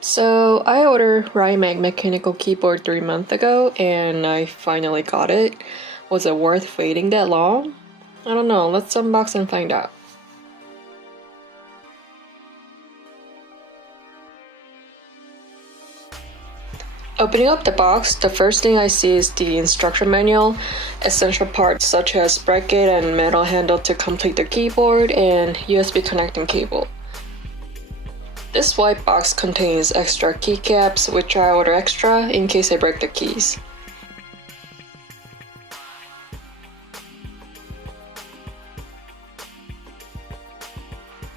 So I ordered Rymek mechanical keyboard 3 months ago and I finally got it. Was it worth waiting that long? I don't know, let's unbox and find out. Opening up the box, the first thing I see is the instruction manual, essential parts such as bracket and metal handle to complete the keyboard, and USB connecting cable. This white box contains extra keycaps, which I order extra in case I break the keys.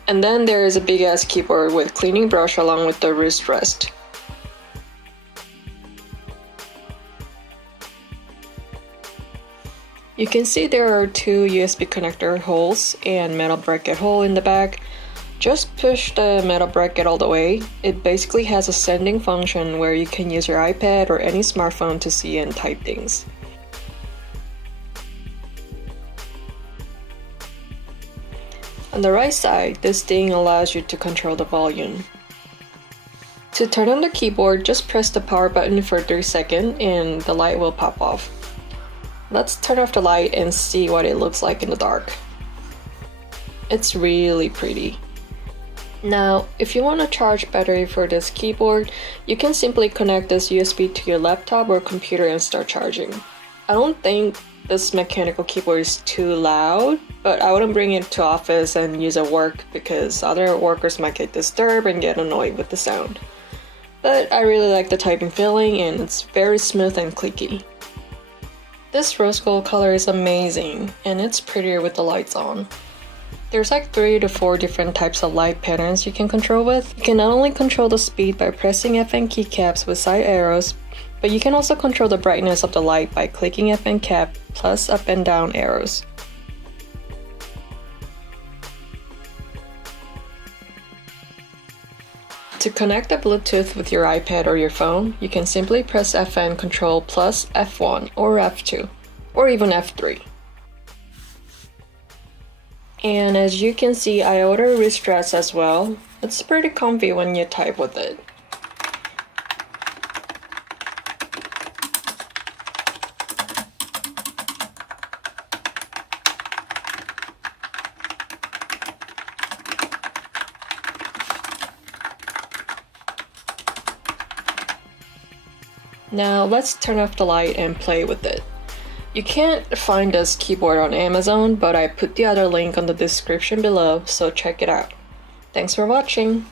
And then there is a big ass keyboard with cleaning brush along with the wrist rest. You can see there are two USB connector holes and metal bracket hole in the back. Just push the metal bracket all the way. It basically has a sending function where you can use your iPad or any smartphone to see and type things. On the right side, this thing allows you to control the volume. To turn on the keyboard, just press the power button for 3 seconds and the light will pop off. Let's turn off the light and see what it looks like in the dark. It's really pretty. Now, if you want to charge battery for this keyboard, you can simply connect this USB to your laptop or computer and start charging. I don't think this mechanical keyboard is too loud, but I wouldn't bring it to office and use at work because other workers might get disturbed and get annoyed with the sound. But I really like the typing feeling and it's very smooth and clicky. This rose gold color is amazing and it's prettier with the lights on. There's like 3 to 4 different types of light patterns you can control with. You can not only control the speed by pressing FN keycaps with side arrows, but you can also control the brightness of the light by clicking FN cap plus up and down arrows. To connect the Bluetooth with your iPad or your phone, you can simply press FN Control plus F1 or F2, or even F3. And as you can see, I ordered wrist rest as well. It's pretty comfy when you type with it. Now let's turn off the light and play with it. You can't find this keyboard on Amazon, but I put the other link on the description below, so check it out. Thanks for watching!